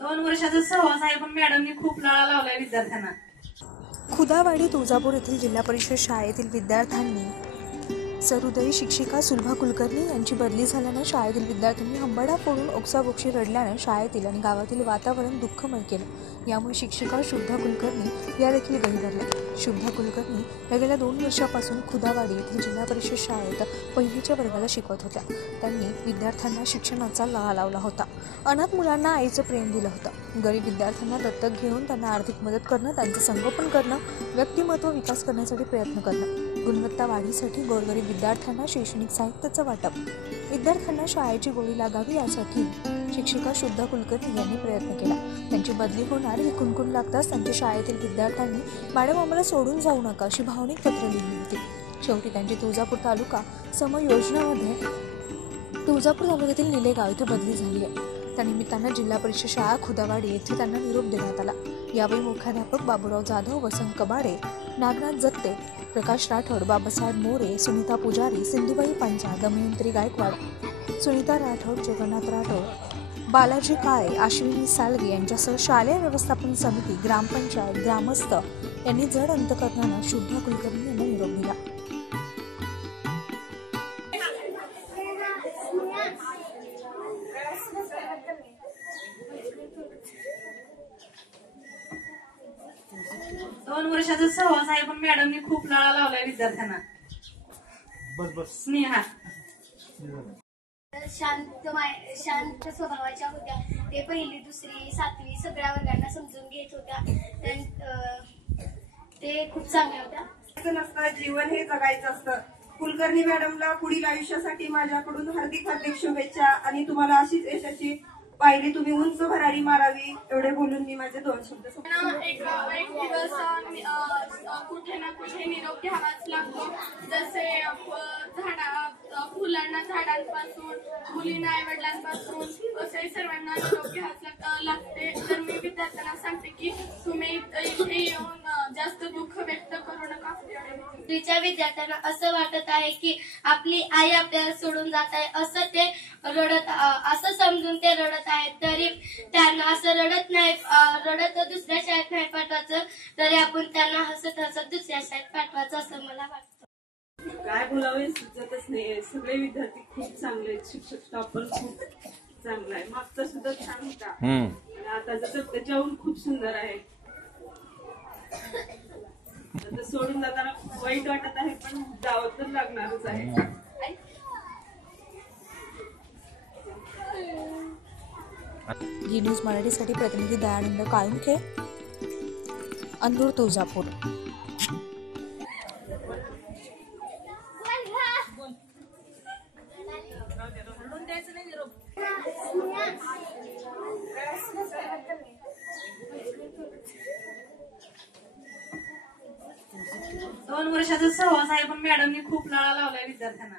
दोन वर्षाचा सहवास आहे, पण मॅडमनी खूप लळा लावलाय विद्यार्थ्यांना. खुदावाडी तुळजापूर येथील जिल्हा परिषद शाळेतील विद्यार्थ्यांनी सरुदयी शिक्षिका सुलभा कुलकर्णी यांची बदली झाल्यानं शाळेतील विद्यार्थ्यांनी हंबडा फोडून ओक्साबोक्शी रडल्यानं शाळेतील आणि गावातील वातावरण दुःखमय केलं. यामुळे शिक्षिका शुभा कुलकर्णी या देखील गहिवरल्या. शुभा कुलकर्णी या गेल्या 2 वर्षापासून खुदावाडी येथील जिल्हा परिषद शाळेत पहिलीच्या वर्गाला शिकवत होत्या. त्यांनी विद्यार्थ्यांना शिक्षणाचा लळा लावला होता. अनाथ मुलांना आईचं प्रेम दिलं होतं. गरीब विद्यार्थ्यांना दत्तक घेऊन त्यांना आर्थिक मदत करणं, त्यांचं संगोपन करणं, व्यक्तिमत्व विकास करण्यासाठी प्रयत्न करणं, गुणवत्ता वाढीसाठी गोरगरीब विद्यार्थ्यांना शैक्षणिक साहित्याचं वाटप, विद्यार्थ्यांना शाळेची गोडी लागावी यासाठी शिक्षिका शुभा कुलकर्णी यांनी प्रयत्न केला. त्यांची बदली होणार ही कुणकुण लागताच त्यांच्या शाळेतील विद्यार्थ्यांनी मॅडम आम्हाला सोडून जाऊ नका अशी भावनिक पत्र लिहिली होती. शेवटी त्यांची तुळजापूर तालुका समयोजनामध्ये तुळजापूर तालुक्यातील निलेगाव इथे बदली झाली आहे. त्यानिमित्तानं जिल्हा परिषद शाळा खुदावाडी येथे त्यांना निरोप देण्यात आला. यावेळी मुख्याध्यापक बाबूराव जाधव, वसंत कबाडे, नागनाथ जत्ते, प्रकाश राठोड, बाबासाहेब मोरे, सुनीता पुजारी, सिंधुबाई पंचा, दमयंती गायकवाड, सुनीता राठोड, जगन्नाथ राठोड, बालाजी काळे, अश्विनी सालगे यांच्यासह शालेय व्यवस्थापन समिती, ग्रामपंचायत, ग्रामस्थ यांनी जड अंतकरणानं शुभा कुलकर्णी यांना निरोप दिला. दोन वर्षाचा सहवास आहे, पण मॅडमनी खूप लळा लावलाय विद्यार्थ्यांना. स्नेहा शांत स्वभावाच्या होत्या. ते 1ली, 2री, 7वी सगळ्या वर्गांना समजून घेत होत्या. ते खूप चांगल्या होत्या. असं नसतं, जीवन हे जगायचं असतं. कुलकर्णी मॅडमला पुढील आयुष्यासाठी माझ्याकडून हार्दिक हार्दिक शुभेच्छा आणि तुम्हाला अशीच यशाची पायरी तुम्ही उंच भरारी मारावी एवढे बोलून मी माझे 2 शब्द एक दिवस कुठे ना कुठे निरोप घ्यावाच लागतो. जसे फुलांना झाडांपासून, मुलींना आई वडिलांपासून, असे सर्वांना निरोप घ्यावाच लागते. तर मी विद्यार्थ्यांना सांगते की तुम्ही इथे येऊन जास्त दुःख व्यक्त करू नका. विद्यार्थ्यांना असं वाटत आहे की आपली आई आपल्याला सोडून जात आहे, असं ते असं समजून ते रडत आहेत. तरी त्यांना असं रडत दुसऱ्या शाळेत नाही पाठवायचं, तरी आपण त्यांना हसत हसत दुसऱ्या शाळेत पाठवायचं असं मला वाटतं. काय बोलावे सुचतच नाही. सगळे विद्यार्थी खूप चांगले आहेत, शिक्षक स्टाफ पण खूप चांगला आहे. मागचा सुद्धा छान होता आणि आता त्याच्याहून खूप सुंदर आहे. सोडून जाताना खूप वाईट वाटत आहे, पण जावं तर लागणारच आहे. जी न्यूज मराठीसाठी प्रतिनिधी दयानंद काळुंखे, अंधूर, तुळजापूर. दोन वर्षाचा सहवास आहे, पण मॅडमनी खूप लळा लावलाय विद्यार्थ्यांना.